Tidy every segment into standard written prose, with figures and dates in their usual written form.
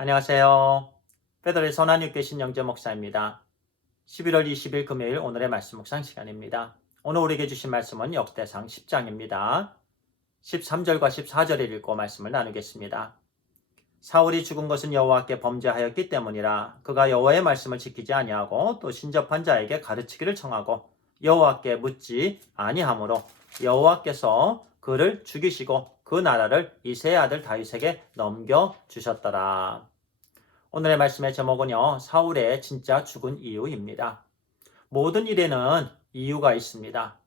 안녕하세요. 페더리 선한육계신 영재 목사입니다. 11월 20일 금요일 오늘의 말씀 묵상 시간입니다. 오늘 우리에게 주신 말씀은 역대상 10장입니다. 13절과 14절을 읽고 말씀을 나누겠습니다. 사울이 죽은 것은 여호와께 범죄하였기 때문이라. 그가 여호와의 말씀을 지키지 아니하고 또 신접한 자에게 가르치기를 청하고 여호와께 묻지 아니하므로 여호와께서 그를 죽이시고 그 나라를 이새의 아들 다윗에게 넘겨주셨더라. 오늘의 말씀의 제목은요, 사울의 진짜 죽은 이유입니다. 모든 일에는 이유가 있습니다.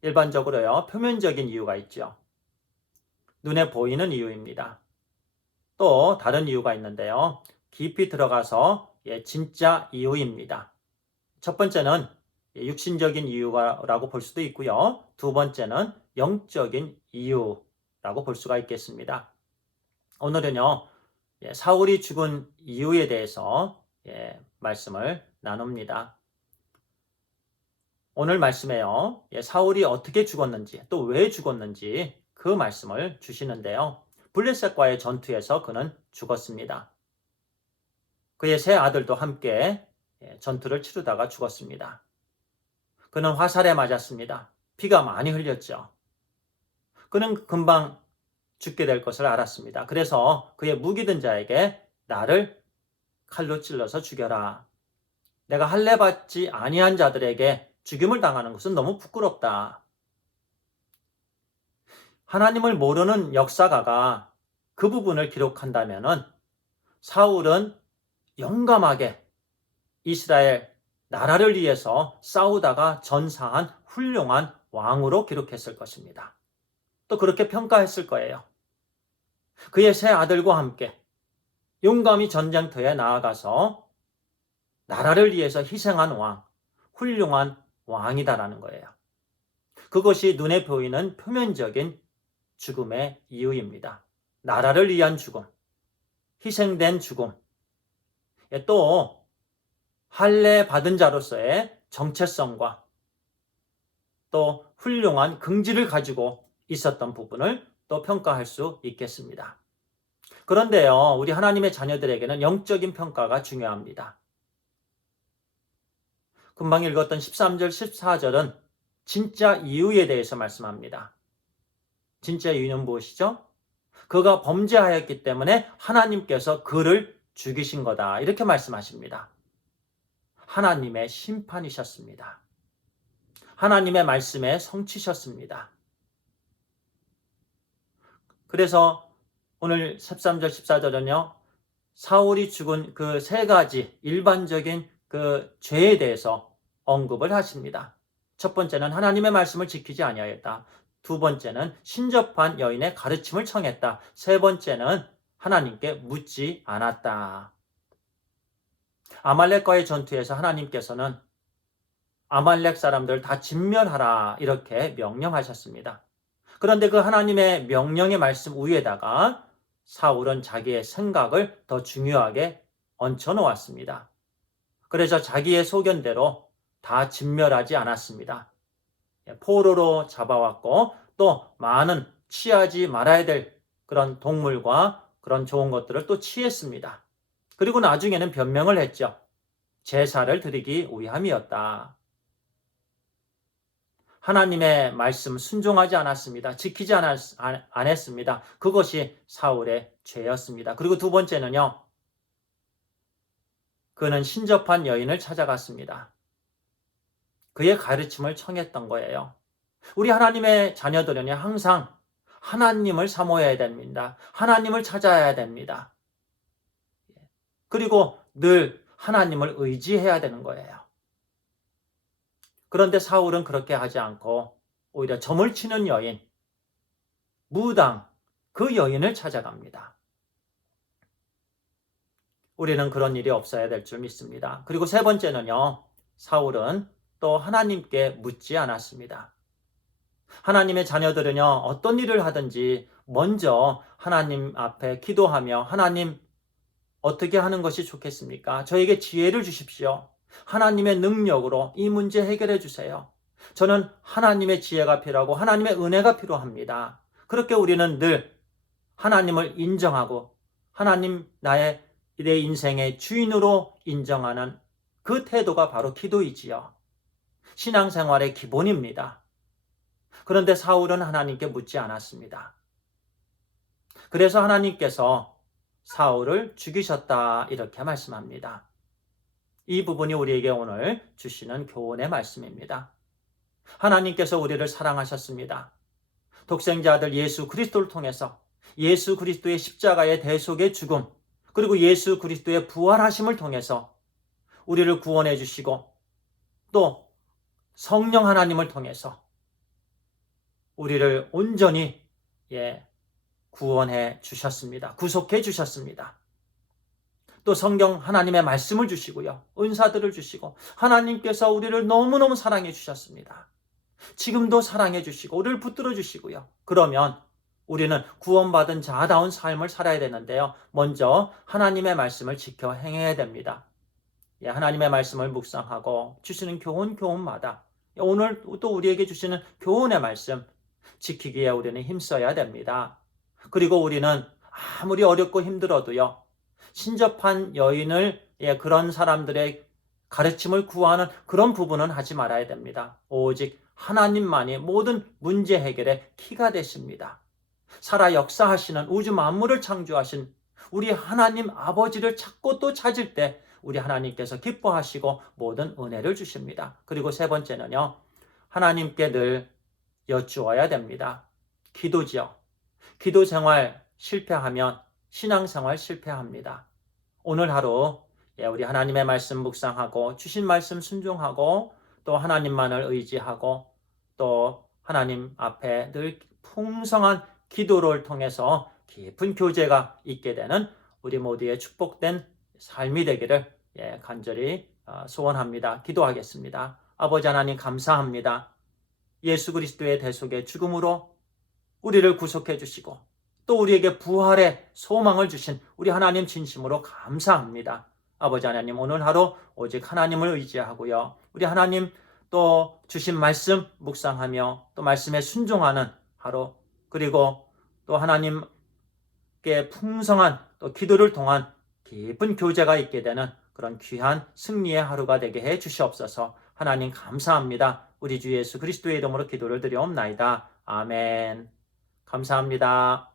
일반적으로요, 표면적인 이유가 있죠. 눈에 보이는 이유입니다. 또 다른 이유가 있는데요, 깊이 들어가서 진짜 이유입니다. 첫 번째는 육신적인 이유라고 볼 수도 있고요. 두 번째는 영적인 이유라고 볼 수가 있겠습니다. 오늘은요, 사울이 죽은 이유에 대해서 말씀을 나눕니다. 오늘 말씀에요, 사울이 어떻게 죽었는지 또 왜 죽었는지 그 말씀을 주시는데요. 블레셋과의 전투에서 그는 죽었습니다. 그의 세 아들도 함께 전투를 치르다가 죽었습니다. 그는 화살에 맞았습니다. 피가 많이 흘렸죠. 그는 금방 죽게 될 것을 알았습니다. 그래서 그의 무기 든 자에게 나를 칼로 찔러서 죽여라. 내가 할례 받지 아니한 자들에게 죽임을 당하는 것은 너무 부끄럽다. 하나님을 모르는 역사가가 그 부분을 기록한다면은 사울은 용감하게 이스라엘 나라를 위해서 싸우다가 전사한 훌륭한 왕으로 기록했을 것입니다. 또 그렇게 평가했을 거예요. 그의 세 아들과 함께 용감히 전쟁터에 나아가서 나라를 위해서 희생한 왕, 훌륭한 왕이다라는 거예요. 그것이 눈에 보이는 표면적인 죽음의 이유입니다. 나라를 위한 죽음, 희생된 죽음, 또 할례 받은 자로서의 정체성과 또 훌륭한 긍지를 가지고 있었던 부분을 또 평가할 수 있겠습니다. 그런데요, 우리 하나님의 자녀들에게는 영적인 평가가 중요합니다. 금방 읽었던 13절, 14절은 진짜 이유에 대해서 말씀합니다. 진짜 이유는 무엇이죠? 그가 범죄하였기 때문에 하나님께서 그를 죽이신 거다. 이렇게 말씀하십니다. 하나님의 심판이셨습니다. 하나님의 말씀에 성취셨습니다. 그래서 오늘 13절, 14절은요, 사울이 죽은 그 세 가지 일반적인 그 죄에 대해서 언급을 하십니다. 첫 번째는 하나님의 말씀을 지키지 아니하였다. 두 번째는 신접한 여인의 가르침을 청했다. 세 번째는 하나님께 묻지 않았다. 아말렉과의 전투에서 하나님께서는 아말렉 사람들 다 진멸하라 이렇게 명령하셨습니다. 그런데 그 하나님의 명령의 말씀 위에다가 사울은 자기의 생각을 더 중요하게 얹혀 놓았습니다. 그래서 자기의 소견대로 다 진멸하지 않았습니다. 포로로 잡아왔고 또 많은 취하지 말아야 될 그런 동물과 그런 좋은 것들을 또 취했습니다. 그리고 나중에는 변명을 했죠. 제사를 드리기 위함이었다. 하나님의 말씀 순종하지 않았습니다. 지키지 않았습니다. 그것이 사울의 죄였습니다. 그리고 두 번째는요. 그는 신접한 여인을 찾아갔습니다. 그의 가르침을 청했던 거예요. 우리 하나님의 자녀들은요. 항상 하나님을 사모해야 됩니다. 하나님을 찾아야 됩니다. 그리고 늘 하나님을 의지해야 되는 거예요. 그런데 사울은 그렇게 하지 않고 오히려 점을 치는 여인, 무당, 그 여인을 찾아갑니다. 우리는 그런 일이 없어야 될 줄 믿습니다. 그리고 세 번째는요, 사울은 또 하나님께 묻지 않았습니다. 하나님의 자녀들은요, 어떤 일을 하든지 먼저 하나님 앞에 기도하며 하나님 어떻게 하는 것이 좋겠습니까? 저에게 지혜를 주십시오. 하나님의 능력으로 이 문제 해결해 주세요. 저는 하나님의 지혜가 필요하고 하나님의 은혜가 필요합니다. 그렇게 우리는 늘 하나님을 인정하고 하나님 내 인생의 주인으로 인정하는 그 태도가 바로 기도이지요. 신앙생활의 기본입니다. 그런데 사울은 하나님께 묻지 않았습니다. 그래서 하나님께서 사울을 죽이셨다 이렇게 말씀합니다. 이 부분이 우리에게 오늘 주시는 교훈의 말씀입니다. 하나님께서 우리를 사랑하셨습니다. 독생자 아들 예수 그리스도를 통해서 예수 그리스도의 십자가의 대속의 죽음, 그리고 예수 그리스도의 부활하심을 통해서 우리를 구원해 주시고 또 성령 하나님을 통해서 우리를 온전히 구원해 주셨습니다. 구속해 주셨습니다. 또 성경 하나님의 말씀을 주시고요. 은사들을 주시고 하나님께서 우리를 너무너무 사랑해 주셨습니다. 지금도 사랑해 주시고 우리를 붙들어 주시고요. 그러면 우리는 구원받은 자다운 삶을 살아야 되는데요. 먼저 하나님의 말씀을 지켜 행해야 됩니다. 하나님의 말씀을 묵상하고 주시는 교훈마다 오늘 또 우리에게 주시는 교훈의 말씀 지키기에 우리는 힘써야 됩니다. 그리고 우리는 아무리 어렵고 힘들어도요. 신접한 여인을 그런 사람들의 가르침을 구하는 그런 부분은 하지 말아야 됩니다. 오직 하나님만이 모든 문제 해결의 키가 되십니다. 살아 역사하시는 우주 만물을 창조하신 우리 하나님 아버지를 찾고 또 찾을 때 우리 하나님께서 기뻐하시고 모든 은혜를 주십니다. 그리고 세 번째는요. 하나님께 늘 여쭈어야 됩니다. 기도지요. 기도 생활 실패하면 신앙생활 실패합니다. 오늘 하루 우리 하나님의 말씀 묵상하고 주신 말씀 순종하고 또 하나님만을 의지하고 또 하나님 앞에 늘 풍성한 기도를 통해서 깊은 교제가 있게 되는 우리 모두의 축복된 삶이 되기를 간절히 소원합니다. 기도하겠습니다. 아버지 하나님 감사합니다. 예수 그리스도의 대속의 죽음으로 우리를 구속해 주시고 또 우리에게 부활의 소망을 주신 우리 하나님 진심으로 감사합니다. 아버지 하나님 오늘 하루 오직 하나님을 의지하고요. 우리 하나님 또 주신 말씀 묵상하며 또 말씀에 순종하는 하루 그리고 또 하나님께 풍성한 또 기도를 통한 깊은 교제가 있게 되는 그런 귀한 승리의 하루가 되게 해 주시옵소서. 하나님 감사합니다. 우리 주 예수 그리스도의 이름으로 기도를 드리옵나이다. 아멘. 감사합니다.